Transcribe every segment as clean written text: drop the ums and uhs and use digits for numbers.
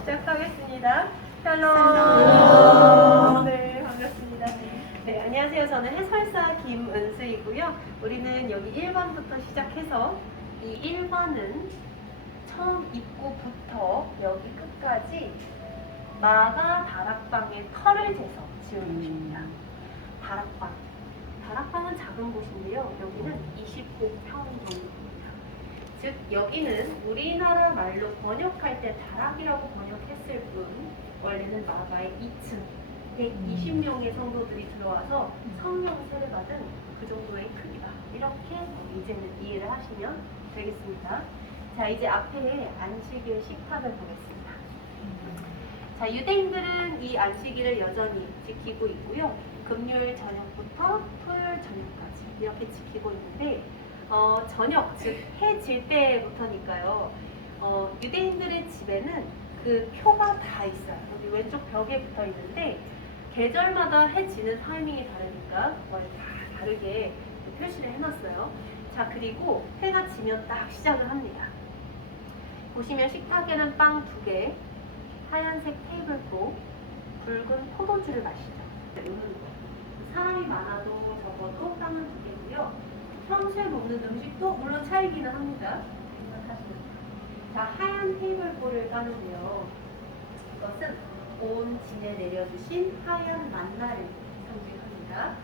시작하겠습니다. 샬롬. 네, 반갑습니다. 네, 안녕하세요. 저는 해설사 김은수이고요. 우리는 여기 1번부터 시작해서 이 1번은 처음 입구부터 여기 끝까지 마가 다락방의 털을 재서 지은 곳입니다. 다락방. 다락방은 작은 곳인데요. 여기는 25평 정도입니다. 즉 여기는 우리나라 말로 번역할 때 다락이라고 번역했을 뿐 원래는 마가의 2층 120명의 성도들이 들어와서 성령 세례받은 그 정도의 크기다. 이렇게 이제는 이해를 하시면 되겠습니다. 자, 이제 앞에 안식일 식탁을 보겠습니다. 자, 유대인들은 이 안식일을 여전히 지키고 있고요. 금요일 저녁부터 토요일 저녁까지 이렇게 지키고 있는데 저녁, 즉 해 질 때부터니까요. 유대인들의 집에는 그 표가 다 있어요. 여기 왼쪽 벽에 붙어 있는데 계절마다 해 지는 타이밍이 다르니까 다 다르게 표시를 해놨어요. 자, 그리고 해가 지면 딱 시작을 합니다. 보시면 식탁에는 빵 2개, 하얀색 테이블보, 붉은 포도주를 마시죠. 사람이 많아도 적어도 빵은 2개고요. 평소에 먹는 음식도 물론 차이기는 합니다. 자, 하얀 테이블보를 까는데요. 이것은 온 진에 내려주신 하얀 만나를 상징합니다.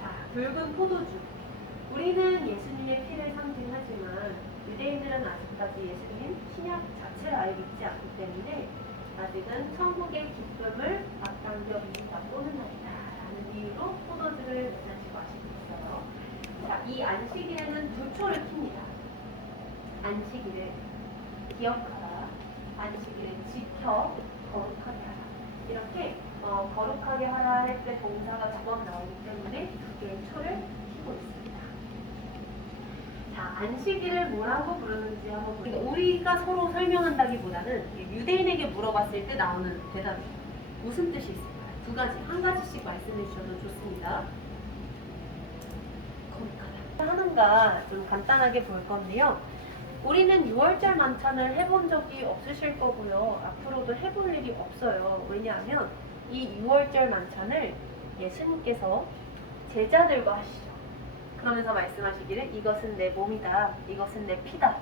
자, 붉은 포도주. 우리는 예수님의 피를 상징하지만 유대인들은 아직까지 예수님 신약 자체를 아예 믿지 않기 때문에 아직은 천국의 기쁨을 앞당겨 믿는다고는 아니다 라는 이유로 포도주를 몇 잔씩 마시고 있어요. 자, 이 안식일에는 2초를 킵니다. 안식일을 기억하라, 안식일을 지켜 거룩하게 하라. 이렇게 거룩하게 하라 할 때 동사가 2번 나오기 때문에 2개의 초를 키고 있습니다. 자, 안식일을 뭐라고 부르는지 한번 보니까 우리가 서로 설명한다기보다는 유대인에게 물어봤을 때 나오는 대답이 무슨 뜻이 있을까요? 2가지, 한 가지씩 말씀해 주셔도 좋습니다. 거룩하다. 하는가 좀 간단하게 볼 건데요. 우리는 6월절 만찬을 해본 적이 없으실 거고요. 앞으로도 해볼 일이 없어요. 왜냐하면 이 6월절 만찬을 예수님께서 제자들과 하시죠. 그러면서 말씀하시기를 이것은 내 몸이다, 이것은 내 피다.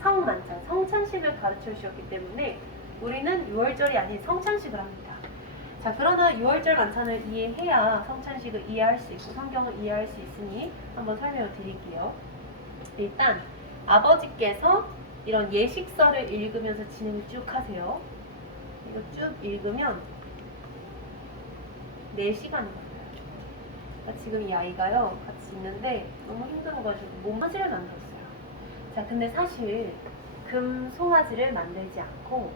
성만찬, 성찬식을 가르쳐 주셨기 때문에 우리는 6월절이 아닌 성찬식을 합니다. 자, 그러나 6월절 만찬을 이해해야 성찬식을 이해할 수 있고 성경을 이해할 수 있으니 한번 설명을 드릴게요. 일단 아버지께서 이런 예식서를 읽으면서 진행을 쭉 하세요. 이거 쭉 읽으면 4시간이 걸려요. 지금 이 아이가요 같이 있는데 너무 힘들어가지고 못맞이를 만들었어요. 자, 근데 사실 금 송아지를 만들지 않고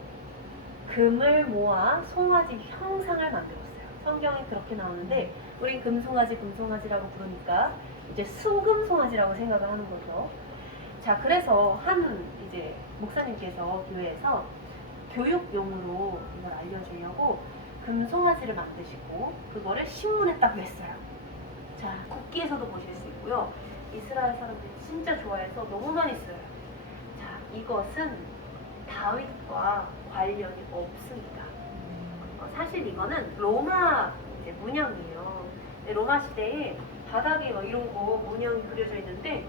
금을 모아 송아지 형상을 만들었어요. 성경에 그렇게 나오는데 우린 금송아지라고 부르니까 이제 수금송아지라고 생각을 하는 거죠. 자, 그래서 한 이제 목사님께서 교회에서 교육용으로 이걸 알려주려고 금송아지를 만드시고 그거를 신문에 딱 냈어요. 자, 국기에서도 보실 수 있고요. 이스라엘 사람들이 진짜 좋아해서 너무 많이 써요. 자, 이것은 다윗과 관련이 없습니다. 사실 이거는 로마 이제 문양이에요. 로마 시대에 바닥에 막 이런 거 문양이 그려져 있는데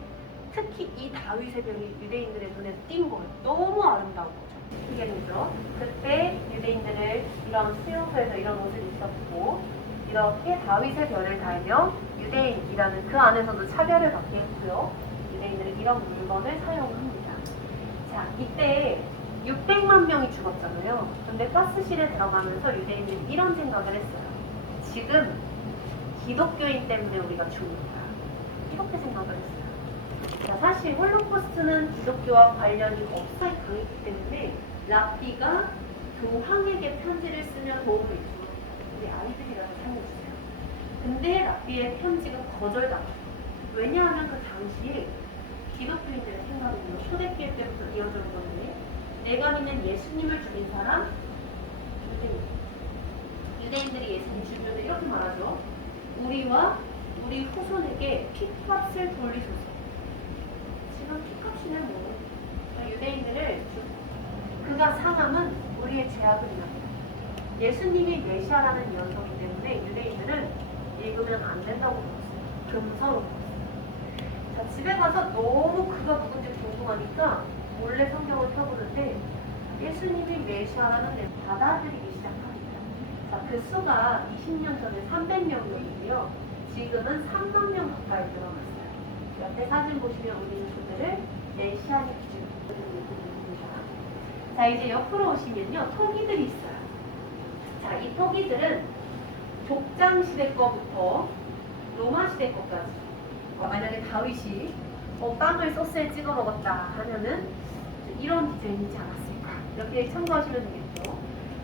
특히 이 다윗의 별이 유대인들의 눈에 띈 거예요. 너무 아름다운 거죠. 신기하죠? 그때 유대인들을 이런 수용소에서 이런 옷을 입혔고 이렇게 다윗의 별을 달며 유대인이라는 그 안에서도 차별을 받게 했고요. 유대인들은 이런 물건을 사용합니다. 자, 이때 600만 명이 죽었잖아요. 근데 가스실에 들어가면서 유대인들이 이런 생각을 했어요. 지금 기독교인 때문에 우리가 죽는다. 이렇게 생각을 했어요. 자, 사실 홀로코스트는 기독교와 관련이 없어야 강했기 때문에 랍비가 교황에게 편지를 쓰면 도움을 주고 우리 아이들이라도 살려주세요. 근데 랍비의 편지가 거절당했어요. 왜냐하면 그 당시에 기독교인들의 생각은요, 초대교회 때부터 이어져 있거든요. 내가 믿는 예수님을 죽인 사람, 유대인들이 예수님 죽이면 이렇게 말하죠. 우리와 우리 후손에게 피값을 돌리소서. 지금 피값이는 뭐 유대인들을 그가 상함은 우리의 죄악을 인합니다. 예수님이 메시아라는 연속이기 때문에 유대인들은 읽으면 안 된다고 그랬어요. 금서로 그랬어요. 자, 집에 가서 너무 그가 누군지 궁금하니까 몰래 성경을 펴보는데 예수님이 메시아라는 걸 받아들이기 시작합니다. 자, 그 수가 20년 전에 300명이었고요. 지금은 3만 명 가까이 늘어났어요. 옆에 사진 보시면 우리는 그들을 메시아닉 주를 부릅니다. 자, 이제 옆으로 오시면요. 토기들이 있어요. 자, 이 토기들은 족장 시대 거부터 로마 시대 거까지. 만약에 다윗이 빵을 소스에 찍어 먹었다 하면은 이런 디자인이지 않았을까. 이렇게 참고하시면 되겠죠.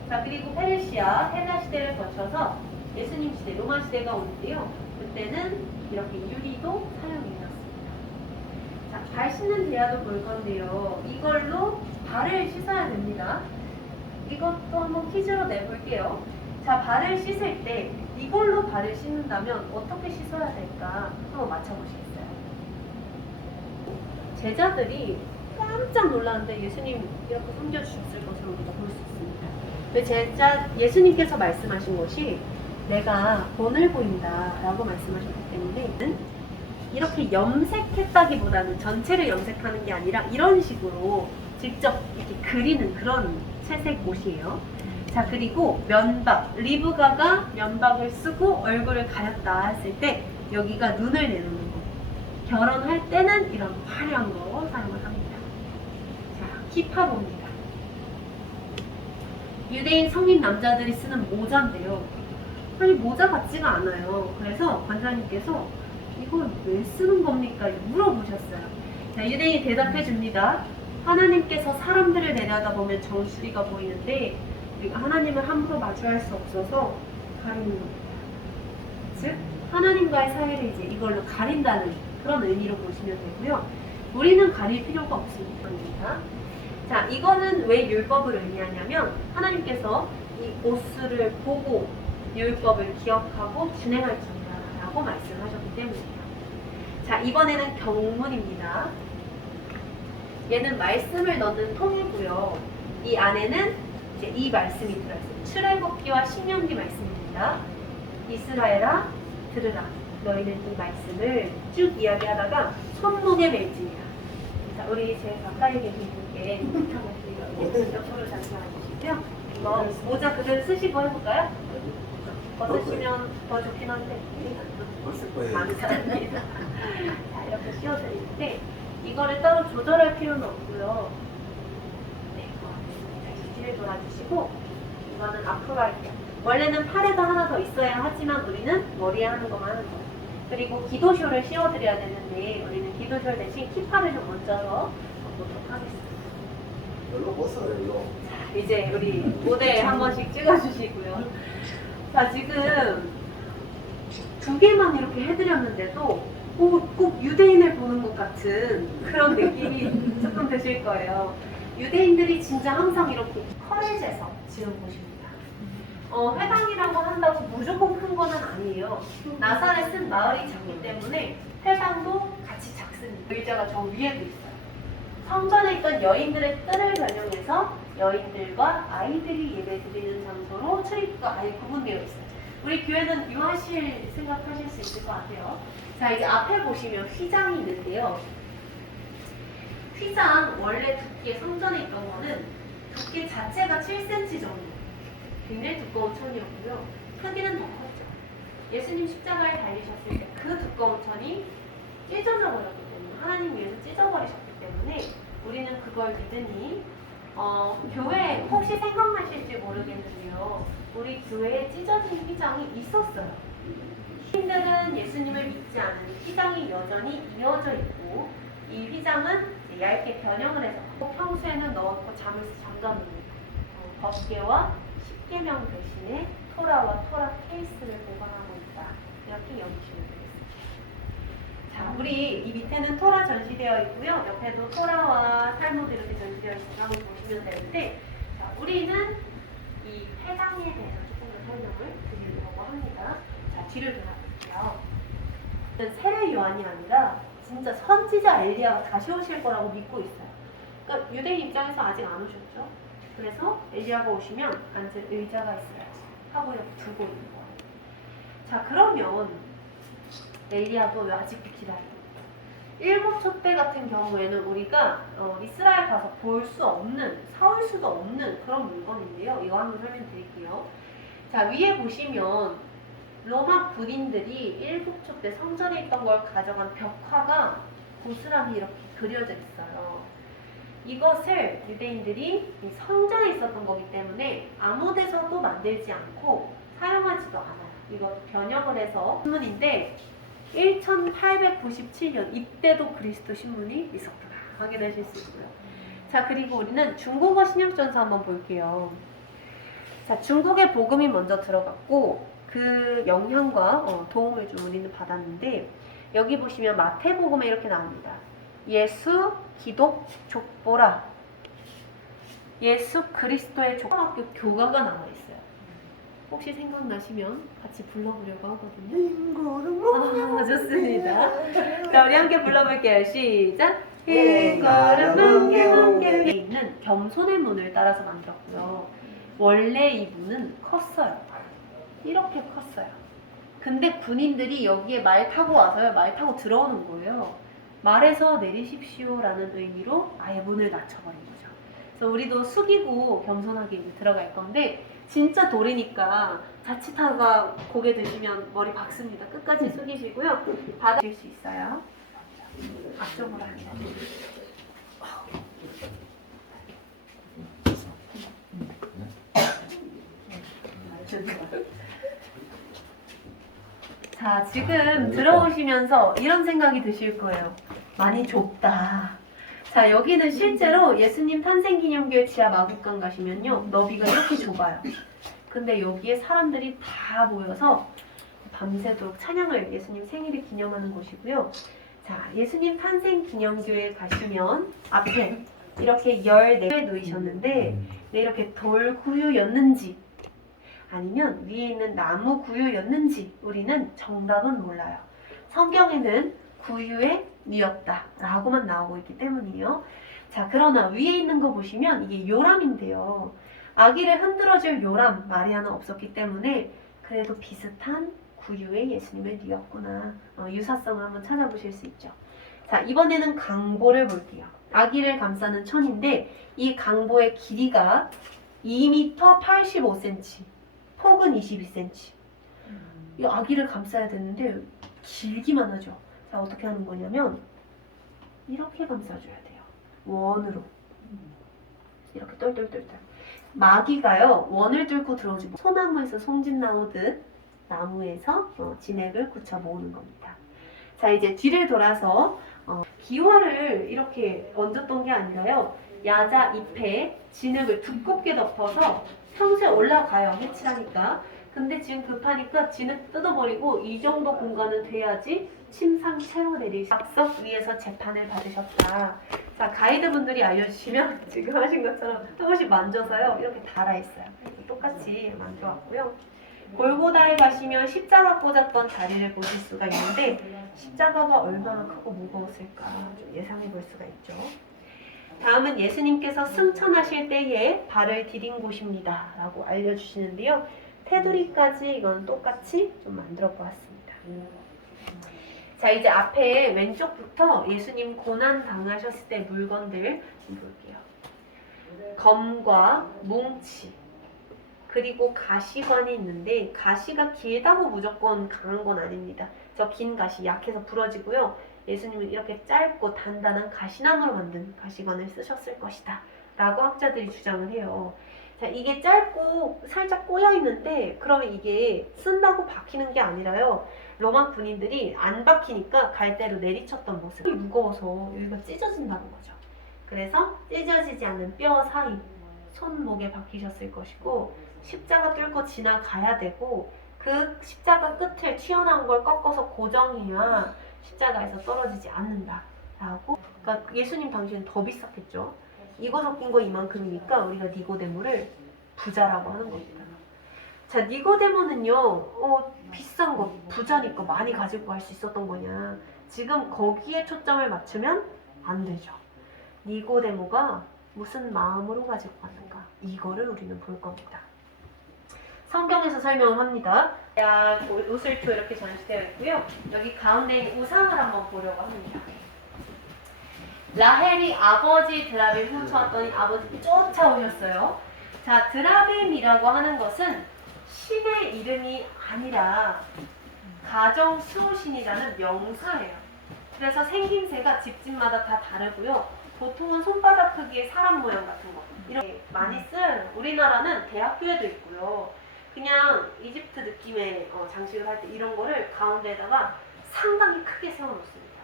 자, 그리고 페르시아, 헬라 시대를 거쳐서 예수님 시대, 로마 시대가 오는데요. 그때는 이렇게 유리도 사용이 되었습니다. 자, 발 씻는 대야도 볼 건데요. 이걸로 발을 씻어야 됩니다. 이것도 한번 퀴즈로 내볼게요. 자, 발을 씻을 때 이걸로 발을 씻는다면 어떻게 씻어야 될까? 한번 맞춰보시겠어요? 제자들이 깜짝 놀랐는데 예수님 이렇게 섬겨주셨을 것으로 우리가 볼 수 있습니다. 예수님께서 말씀하신 것이 내가 본을 보인다 라고 말씀하셨기 때문에 이렇게 염색했다기보다는 전체를 염색하는 게 아니라 이런 식으로 직접 이렇게 그리는 그런 채색 옷이에요. 자, 그리고 면박, 리브가가 면박을 쓰고 얼굴을 가렸다 했을 때 여기가 눈을 내놓는 거. 결혼할 때는 이런 화려한 거 사용을 합니다. 자, 키파로입니다. 유대인 성인 남자들이 쓰는 모자인데요. 아니, 모자 같지가 않아요. 그래서 관장님께서 이걸 왜 쓰는 겁니까? 물어보셨어요. 자, 유대인이 대답해 줍니다. 하나님께서 사람들을 내려다보면 정수리가 보이는데 우리가 하나님을 함부로 마주할 수 없어서 가리는 겁니다. 즉, 하나님과의 사이를 이제 이걸로 가린다는 그런 의미로 보시면 되고요. 우리는 가릴 필요가 없습니다. 자, 이거는 왜 율법을 의미하냐면 하나님께서 이 옷을 보고 율법을 기억하고 준행할지라고 말씀하셨기 때문이에요. 자, 이번에는 경문입니다. 얘는 말씀을 넣는 통이고요. 이 안에는 이제 이 말씀이 들어있어요. 출애굽기와 신명기 말씀입니다. 이스라엘아 들으라. 너희는 이 말씀을 쭉 이야기하다가 손목에 맺지니라. 자, 우리 제일 가까이 계신 분께 옆으로 잠시 와주시고요. 모자 그대로 쓰시고 해볼까요? 벗으시면 더 좋긴 한데. 감사합니다. 자, 이렇게 씌워드리는데 이거를 따로 조절할 필요는 없고요. 네, 고맙습니다. 뒤를 돌아주시고 이거는 앞으로 할게요. 원래는 팔에도 하나 더 있어야 하지만 우리는 머리에 하는 것만 하는 거예요. 그리고 기도쇼를 씌워드려야 되는데 우리는 기도쇼 대신 키파를 좀 얹어서 보도록 하겠습니다. 별로 벗어요, 이거. 자, 이제 우리 모델 한 번씩 찍어주시고요. 자, 지금 두 개만 이렇게 해드렸는데도 꼭 유대인을 보는 것 같은 그런 느낌이 조금 드실 거예요. 유대인들이 진짜 항상 이렇게 커레제서 지은 곳입니다. 회당이라고 한다고 무조건 큰 거는 아니에요. 나사렛은 마을이 작기 때문에 회당도 같이 작습니다. 의자가 저 위에도 있어요. 성전에 있던 여인들의 뜰을 변형해서 여인들과 아이들이 예배 드리는 장소로 출입구가 아예 구분되어 있어요. 우리 교회는 유아실 생각하실 수 있을 것 같아요. 자, 이제 앞에 보시면 휘장이 있는데요. 휘장 원래 두께, 성전에 있던 거는 두께 자체가 7cm 정도. 굉장히 두꺼운 천이었고요. 크기는 더 컸죠. 예수님 십자가에 달리셨을 때 그 두꺼운 천이 찢어져 버렸기 때문에 하나님 위해서 찢어버리셨기 때문에 우리는 그걸 믿으니 교회에 혹시 생각나실지 모르겠는데요. 우리 교회에 찢어진 휘장이 있었어요. 신들은 예수님을 믿지 않은 휘장이 여전히 이어져 있고 이 휘장은 얇게 변형을 해서 평소에는 넣고 잠을 잠가놓는 법궤와 십계명 대신에 토라와 토라 케이스를 보관하고 있다. 이렇게 여기시면 되겠습니다. 자, 우리 이 밑에는 토라 전시되어 있고요. 옆에도 토라와 탈무드 이렇게 전시되어 있어서 보시면 되는데, 자, 우리는 이 회당에 대해서 조금 더 설명을 드리려고 합니다. 자, 뒤를 돌아볼게요. 세례 요한이 아니라 진짜 선지자 엘리야가 다시 오실 거라고 믿고 있어요. 그러니까 유대인 입장에서 아직 안 오셨죠. 그래서 엘리야가 오시면 앉을 의자가 있어요. 하고 이렇게 두고 있는 거예요. 자, 그러면 엘리야도 아직도 기다려요. 일곱 촛대 같은 경우에는 우리가 이스라엘 가서 볼 수 없는, 사올 수도 없는 그런 물건인데요. 이거 한번 설명드릴게요. 자, 위에 보시면 로마 군인들이 일곱 촛대 성전에 있던 걸 가져간 벽화가 고스란히 이렇게 그려져 있어요. 이것을 유대인들이 이 성전에 있었던 거기 때문에 아무 데서도 만들지 않고 사용하지도 않아요. 이거 변형을 해서 신문인데 1897년 이때도 그리스도 신문이 있었구나 확인하실 수 있고요. 자, 그리고 우리는 중국어 신약전서 한번 볼게요. 자, 중국의 복음이 먼저 들어갔고 그 영향과 도움을 좀 우리는 받았는데 여기 보시면 마태복음에 이렇게 나옵니다. 예수 기독 족보라. 예수 그리스도의 초등학교 교가가 나와 있어요. 혹시 생각나시면 같이 불러보려고 하거든요. 좋습니다. 자, 우리 함께 불러볼게요. 시작. 일걸음 문게 있는 겸손의 문을 따라서 만들었고요. 원래 이 문은 컸어요. 이렇게 컸어요. 근데 군인들이 여기에 말 타고 와서요. 말 타고 들어오는 거예요. 말에서 내리십시오라는 의미로 아예 문을 낮춰버린 거죠. 그래서 우리도 숙이고 겸손하게 이제 들어갈 건데 진짜 돌이니까 자칫하다가 고개 드시면 머리 박습니다. 끝까지 숙이시고요. 받아줄 수 있어요. 앞쪽으로 합니다. 자, 지금 들어오시면서 이런 생각이 드실 거예요. 많이 좁다. 자, 여기는 실제로 예수님 탄생기념교회 지하 마국간 가시면요, 너비가 이렇게 좁아요. 근데 여기에 사람들이 다 모여서 밤새도록 찬양을, 예수님 생일을 기념하는 곳이고요. 자, 예수님 탄생기념교회 가시면 앞에 이렇게 14개 놓이셨는데 네, 이렇게 돌구유였는지 아니면 위에 있는 나무 구유였는지 우리는 정답은 몰라요. 성경에는 구유의 뉘었다 라고만 나오고 있기 때문이에요. 자, 그러나 위에 있는 거 보시면 이게 요람인데요. 아기를 흔들어줄 요람 마리아는 없었기 때문에 그래도 비슷한 구유의 예수님을 뉘었구나. 유사성을 한번 찾아보실 수 있죠. 자, 이번에는 강보를 볼게요. 아기를 감싸는 천인데 이 강보의 길이가 2m 85cm, 폭은 22cm. 이 아기를 감싸야 되는데 길기만 하죠. 자, 어떻게 하는 거냐면 이렇게 감싸줘야 돼요. 원으로. 이렇게 똘똘똘똘. 마귀가요, 원을 뚫고 들어오지 못. 소나무에서 송진 나오듯 나무에서 진액을 굳혀 모으는 겁니다. 자, 이제 뒤를 돌아서 기와를 이렇게 얹었던 게 아니라요. 야자 잎에 진흙을 두껍게 덮어서 평소에 올라가요. 해치라니까. 근데 지금 급하니까 진흙 뜯어버리고 이 정도 공간은 돼야지 침상채로 내리시. 박석 위에서 재판을 받으셨다. 자, 가이드분들이 알려주시면 지금 하신 것처럼 한 번씩 만져서요. 이렇게 달아있어요. 똑같이 만져왔고요. 골고다에 가시면 십자가 꽂았던 다리를 보실 수가 있는데 십자가가 얼마나 크고 무거웠을까 좀 예상해 볼 수가 있죠. 다음은 예수님께서 승천하실 때에 발을 디딘 곳입니다 라고 알려주시는데요. 테두리까지 이건 똑같이 좀 만들어 보았습니다. 자, 이제 앞에 왼쪽부터 예수님 고난 당하셨을 때 물건들 좀 볼게요. 검과 뭉치 그리고 가시관이 있는데 가시가 길다고 무조건 강한 건 아닙니다. 저 긴 가시 약해서 부러지고요. 예수님은 이렇게 짧고 단단한 가시나무로 만든 가시관을 쓰셨을 것이다 라고 학자들이 주장을 해요. 자, 이게 짧고 살짝 꼬여 있는데 그러면 이게 쓴다고 박히는 게 아니라요. 로마 군인들이 안 박히니까 갈대로 내리쳤던 모습이 무거워서 여기가 찢어진다는 거죠. 그래서 찢어지지 않는 뼈 사이 손목에 박히셨을 것이고 십자가 뚫고 지나가야 되고 그 십자가 끝을 튀어나온 걸 꺾어서 고정해야 십자가에서 떨어지지 않는다라고. 그러니까 예수님 당시에는 더 비쌌겠죠. 이거 섞인 거 이만큼이니까 우리가 니고데모를 부자라고 하는 겁니다. 자, 니고데모는요, 비싼 거, 부자니까 많이 가지고 갈 수 있었던 거냐. 지금 거기에 초점을 맞추면 안 되죠. 니고데모가 무슨 마음으로 가지고 갔는가. 이거를 우리는 볼 겁니다. 성경에서 설명을 합니다. 우슬초 이렇게 전시되어 있고요. 여기 가운데 있는 우상을 한번 보려고 합니다. 라헬이 아버지 드라빔 훔쳐왔더니 아버지 쫓아오셨어요. 자, 드라빔이라고 하는 것은 신의 이름이 아니라 가정 수호신이라는 명사예요. 그래서 생김새가 집집마다 다 다르고요. 보통은 손바닥 크기의 사람 모양 같은 거 이렇게 많이 쓰여요. 우리나라는 대학교에도 있고요. 그냥 이집트 느낌의 장식을 할 때 이런 거를 가운데에다가 상당히 크게 세워놓습니다.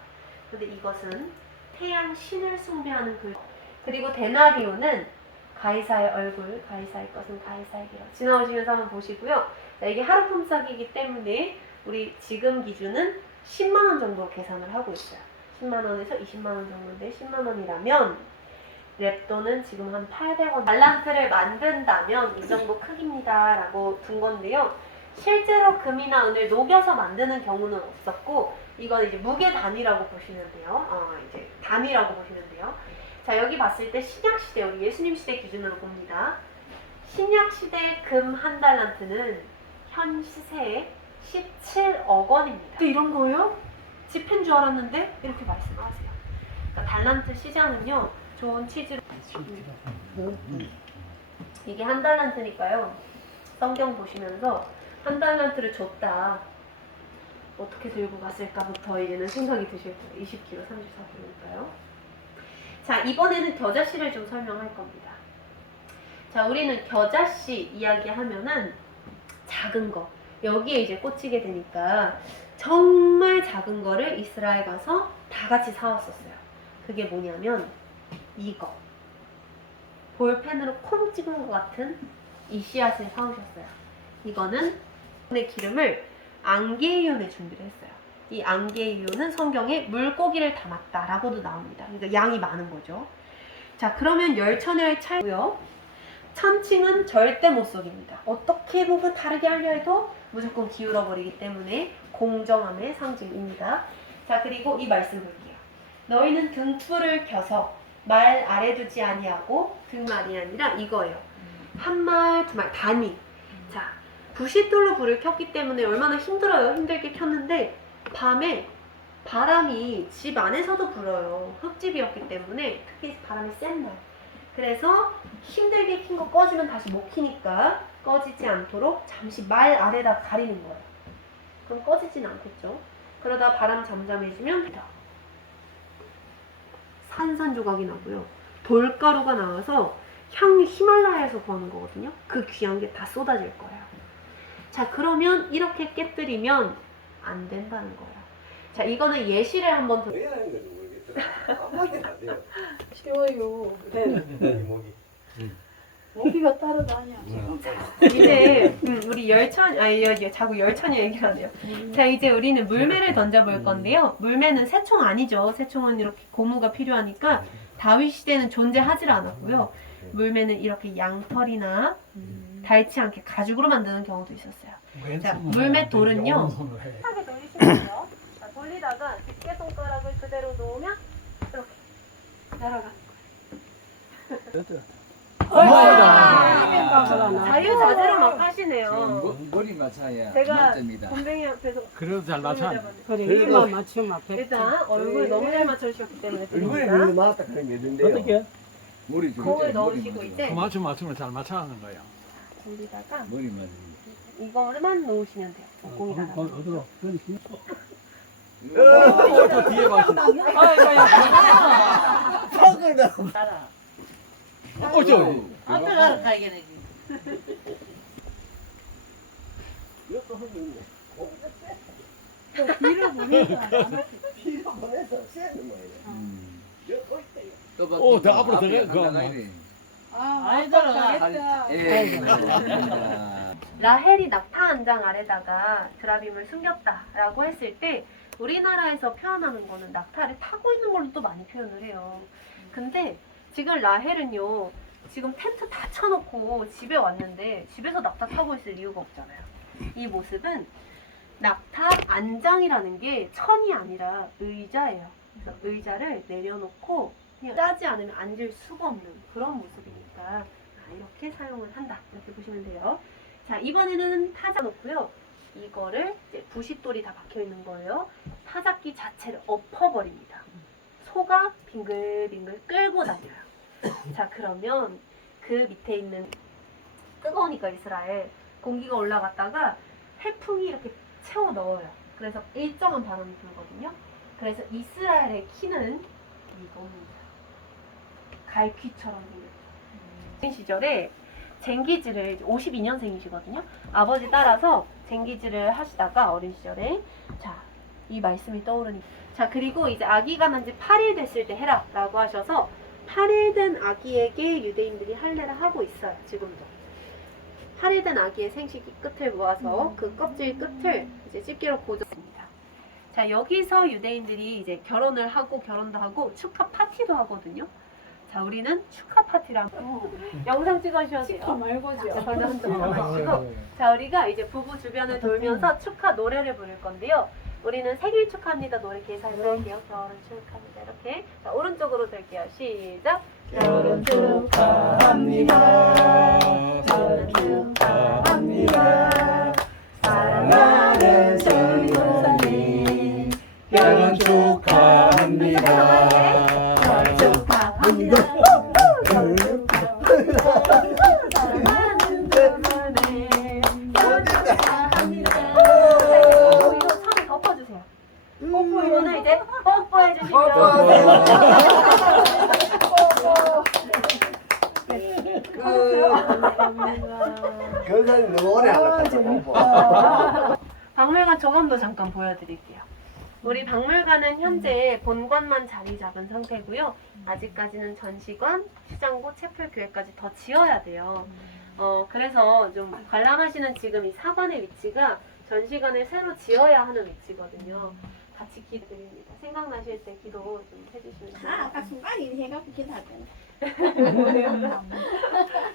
근데 이것은 태양 신을 숭배하는 글. 그리고 데나리오는 가이사의 얼굴, 가이사의 것은 가이사에게라. 지나오시면서 한번 보시고요. 자, 이게 하루 품삯이기 때문에 우리 지금 기준은 10만 원 정도 계산을 하고 있어요. 10만 원에서 20만 원 정도인데 10만 원이라면 랩돈은 지금 한 800원. 달란트를 만든다면 이 정도 크기입니다 라고 둔 건데요. 실제로 금이나 은을 녹여서 만드는 경우는 없었고 이건 이제 무게 단위라고 보시면 돼요. 이제 단위라고 보시면 돼요. 자, 여기 봤을 때 신약 시대, 우리 예수님 시대 기준으로 봅니다. 신약 시대 금 한 달란트는 현 시세에 17억 원입니다. 또 이런 거요? 지폐인 줄 알았는데 이렇게 말씀을 하세요. 그러니까 달란트 시장은요, 좋은 치즈로 이게 한 달란트니까요. 성경 보시면서 한 달란트를 줬다. 어떻게 들고 갔을까부터 이제는 생각이 드실 거예요. 20kg, 34kg니까요. 자, 이번에는 겨자씨를 좀 설명할 겁니다. 자, 우리는 겨자씨 이야기하면은 작은 거. 여기에 이제 꽂히게 되니까 정말 작은 거를 이스라엘 가서 다 같이 사왔었어요. 그게 뭐냐면 이거. 볼펜으로 콩 찍은 것 같은 이 씨앗을 사오셨어요. 이거는 기름을 안게이온에 준비를 했어요. 이 안게이온은 성경에 물고기를 담았다라고도 나옵니다. 그러니까 양이 많은 거죠. 자, 그러면 열천을 찰고요. 천칭은 절대 못 속입니다. 어떻게 보고 다르게 하려 해도 무조건 기울어 버리기 때문에 공정함의 상징입니다. 자, 그리고 이 말씀 볼게요. 너희는 등불을 켜서 말 아래 두지 아니하고 등말이 아니라 이거예요. 한 말, 두 말, 단위. 자, 부싯돌로 불을 켰기 때문에 얼마나 힘들어요. 힘들게 켰는데 밤에 바람이 집 안에서도 불어요. 흙집이었기 때문에 특히 바람이 센 날. 그래서 힘들게 킨 거 꺼지면 다시 못 켜니까 꺼지지 않도록 잠시 말 아래다 가리는 거예요. 그럼 꺼지진 않겠죠. 그러다 바람 잠잠해지면 산산조각이 나고요. 돌가루가 나와서 향이 히말라야에서 구하는 거거든요. 그 귀한 게 다 쏟아질 거예요. 자, 그러면 이렇게 깨뜨리면 안 된다는 거예요. 자, 이거는 예시를 한번 왜 하는 건지 모르겠더라. 아무것도 안 돼요. 쉬워요. 목이. 모기가 따라다녀. 이제 우리 자꾸 열천이 얘기를 하네요. 자, 이제 우리는 물매를 던져볼 건데요. 물매는 새총 아니죠. 새총은 이렇게 고무가 필요하니까 다윗 시대는 존재하지 않았고요. 물매는 이렇게 양털이나 닳지 않게 가죽으로 만드는 경우도 있었어요. 자, 물매 돌은요. 하게 돌리시면 돼요. 자, 돌리다가 집게 손가락을 그대로 놓으면 이렇게 날아가는 거예요. 자유자재로 막 하시네요. 머리 맞춰야 제가 만점이다. 곰뱅이 앞에서 그래도 잘 맞춰. 그래, 일만 맞추면 100점. 일단 얼굴 너무 잘 맞춰주셨기 때문에 얼굴에 드립니다. 물을 맞았다 그런 게 있는데요. 어떻게? 머리 좀 거울 넣으시고 이제 그 맞추면 잘 맞춰하는 거야. 돌리다가 머리 맞으. 이거만 놓으시면 돼요. 공이 나가. 어디로? 저 뒤에 봐. 턱을 다 어쩌? 앞에 가라 가야겠네. 이것도 하고 있네. 뒤로 보내서 피가 보내서 쎄는 거예요. 이거 있대요. 오, 더 앞으로 더 가. 많이 들어가. 예. 라헬이 낙타 한 장 아래다가 드라빔을 숨겼다라고 했을 때 우리나라에서 표현하는 거는 낙타를 타고 있는 걸로 또 많이 표현을 해요. 근데 지금 라헬은요, 지금 텐트 다 쳐놓고 집에 왔는데 집에서 낙타 타고 있을 이유가 없잖아요. 이 모습은 낙타 안장이라는 게 천이 아니라 의자예요. 그래서 의자를 내려놓고 그냥 짜지 않으면 앉을 수가 없는 그런 모습이니까 이렇게 사용을 한다. 이렇게 보시면 돼요. 자, 이번에는 타자 놓고요. 이거를 이제 부싯돌이 다 박혀 있는 거예요. 타작기 자체를 엎어버립니다. 소가 빙글빙글 끌고 다녀요. 자, 그러면 그 밑에 있는 뜨거우니까 이스라엘 공기가 올라갔다가 해풍이 이렇게 채워 넣어요. 그래서 일정한 바람이 불거든요. 그래서 이스라엘의 키는 이겁니다. 갈퀴처럼 생겼죠. 시절에 쟁기질을 52년생이시거든요. 아버지 따라서 쟁기질을 하시다가 어린 시절에 자, 이 말씀이 떠오르니 자, 그리고 이제 아기가 난 지 8일 됐을 때 해라 라고 하셔서 8일 된 아기에게 유대인들이 할례를 하고 있어요. 지금도 8일 된 아기의 생식기 끝을 모아서 그 껍질 끝을 이제 집게로 고정합니다. 자, 여기서 유대인들이 이제 결혼을 하고 결혼도 하고 축하 파티도 하거든요. 자, 우리는 축하 파티를 하고 영상 찍어주셔도 돼요. 말고죠. 자, 별로 한번 마시고 자, 우리가 이제 부부 주변을 돌면서 축하 노래를 부를 건데요. 우리는 생일 축하합니다 노래 개사를 할게요. 결혼 축하합니다 이렇게. 자, 오른쪽으로 들게요. 시작. 결혼 축하합니다. 결혼 축하합니다. 사랑하는 저희 목사님 결혼 축하합니다. 결혼 축하합니다. 결혼 축하합니다. 사랑하는 부부네 결혼 축하합니다. 이거 손에 덮어주세요. 이거는 이제 뽀뽀해 주시죠. 그건 너무 오래 하겠다. 박물관 조감도 잠깐 보여드릴게요. 우리 박물관은 현재 본관만 자리 잡은 상태고요. 아직까지는 전시관, 시장고, 채플교회까지 더 지어야 돼요. 그래서 좀 관람하시는 지금 이 사관의 위치가 전시관을 새로 지어야 하는 위치거든요. 같이 기도드립니다. 생각나실 때 기도 좀 해주시면 돼요. 아까 순간이 해갖고 기다렸네.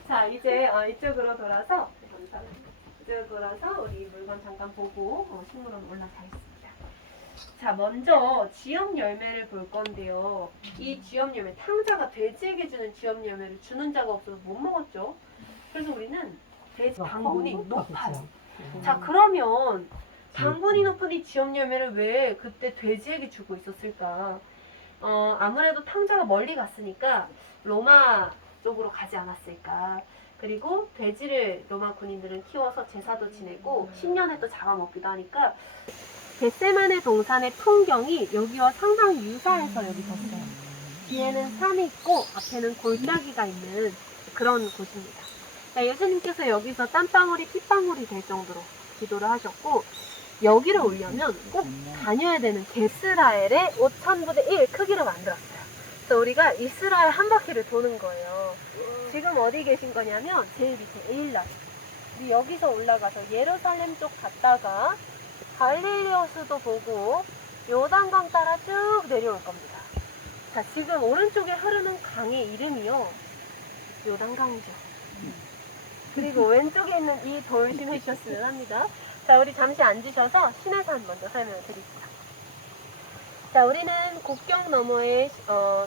자, 이제 이쪽으로 돌아서 감사합니다. 이쪽으로 돌아서 우리 물건 잠깐 보고 식물원 올라가 있습니다. 자, 먼저 쥐염 열매를 볼 건데요. 이 쥐염 열매, 탕자가 돼지에게 주는 쥐염 열매를 주는 자가 없어서 못 먹었죠. 그래서 우리는 돼지 당분이 높아요. 자, 그러면 당분이 높은 이 쥐염 열매를 왜 그때 돼지에게 주고 있었을까? 아무래도 탕자가 멀리 갔으니까 로마 쪽으로 가지 않았을까. 그리고 돼지를 로마 군인들은 키워서 제사도 지내고 신년에 또 잡아먹기도 하니까 겟세마네 동산의 풍경이 여기와 상당히 유사해서 여기 졌어요. 뒤에는 산이 있고 앞에는 골짜기가 있는 그런 곳입니다. 자, 예수님께서 여기서 땀방울이 핏방울이 될 정도로 기도를 하셨고 여기를 오려면 꼭 다녀야 되는 게스라엘의 5,000분의 1 크기로 만들었어요. 그래서 우리가 이스라엘 한 바퀴를 도는 거예요. 지금 어디 계신 거냐면 제일 밑에 에일라. 우리 여기서 올라가서 예루살렘 쪽 갔다가 갈릴리오스도 보고 요단강 따라 쭉 내려올 겁니다. 자, 지금 오른쪽에 흐르는 강의 이름이요. 요단강이죠. 그리고 왼쪽에 있는 이 돌 심해주셨으면 합니다. 자, 우리 잠시 앉으셔서 신해산 먼저 설명을 드립니다. 자, 우리는 국경 너머에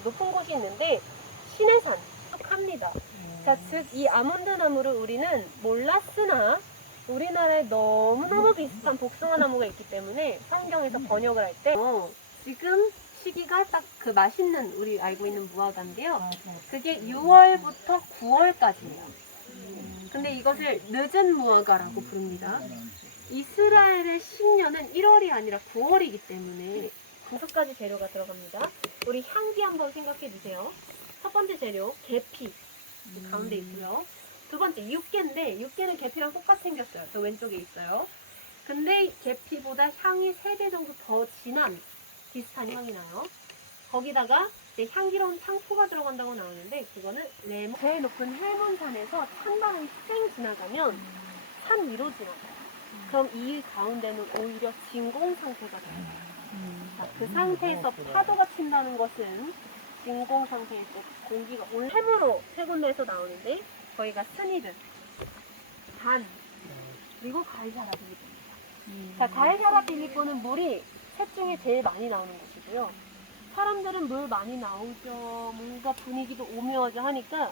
높은 곳이 있는데 신해산 쭉 합니다. 자, 즉 이 아몬드 나무를 우리는 몰랐으나 우리나라에 너무너무 비슷한 복숭아 나무가 있기 때문에 성경에서 번역을 할 때 지금 시기가 딱 그 맛있는 우리 알고 있는 무화과인데요. 그게 6월부터 9월까지예요. 근데 이것을 늦은 무화과라고 부릅니다. 이스라엘의 신년은 1월이 아니라 9월이기 때문에 5가지 재료가 들어갑니다. 우리 향기 한번 생각해 주세요. 첫 번째 재료, 계피. 가운데 있고요. 두 번째, 육개인데 육개는 계피랑 똑같이 생겼어요. 저 왼쪽에 있어요. 근데 계피보다 향이 3배 정도 더 진한 비슷한 향이 나요. 거기다가 이제 향기로운 창포가 들어간다고 나오는데 그거는 레몬. 제일 높은 헬몬산에서 찬바람이 쌩 지나가면 산 위로 지나가요. 그럼 이 가운데는 오히려 진공 상태가 돼요. 자, 그 상태에서 파도가 친다는 것은 진공 상태에서 공기가 햄으로 세 군데에서 나오는데 저희가 스니드, 단, 그리고 가이사라 빌리포입니다. 자, 가이사라 빌리포는 물이 셋 중에 제일 많이 나오는 곳이고요. 사람들은 물 많이 나오죠. 뭔가 분위기도 오묘하죠 하니까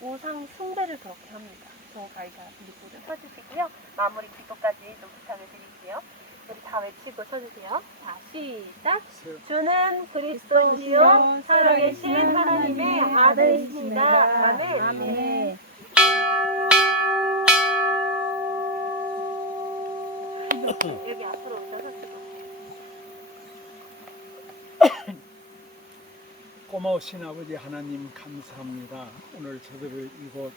우상 숭배를 그렇게 합니다. 저가이가 리포를 쳐주시고요. 마무리 기도까지 좀 부탁을 드릴게요. 우리 다 외치고 쳐주세요. 자, 시작. 주는 그리스도시요 살아계신 하나님의 아들이십니다. 아멘. 아멘. 여기 앞으로 오셔서 기도해요. 고마우신 아버지 하나님 감사합니다. 오늘 저들을 이곳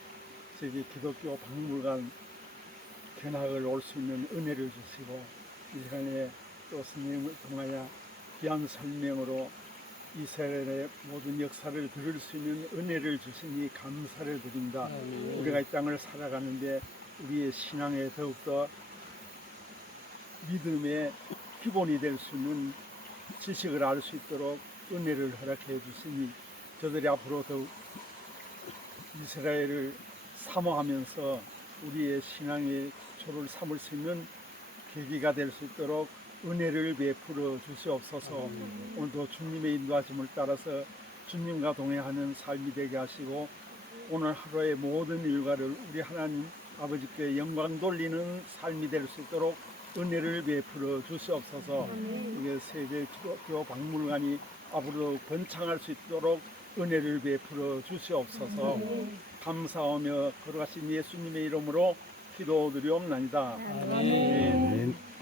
저기 기독교 박물관 견학을 올 수 있는 은혜를 주시고 이 시간에 또 스님을 통하여 귀한 설명으로 이스라엘의 모든 역사를 들을 수 있는 은혜를 주시니 감사를 드립니다. 우리가 이 땅을 살아가는데 우리의 신앙에 더욱더 믿음의 기본이 될 수 있는 지식을 알 수 있도록 은혜를 허락해 주시니 저들이 앞으로 더욱 이스라엘을 사모하면서 우리의 신앙의 초를 삼을 수 있는 계기가 될 수 있도록 은혜를 베풀어 주시옵소서. 오늘도 주님의 인도하심을 따라서 주님과 동행하는 삶이 되게 하시고 오늘 하루의 모든 일과를 우리 하나님 아버지께 영광 돌리는 삶이 될 수 있도록 은혜를 베풀어 주시옵소서. 이게 세계 기독교 박물관이 앞으로 번창할 수 있도록 은혜를 베풀어 주시옵소서. 감사하며 걸어가신 예수님의 이름으로 기도드리옵나이다. 아멘.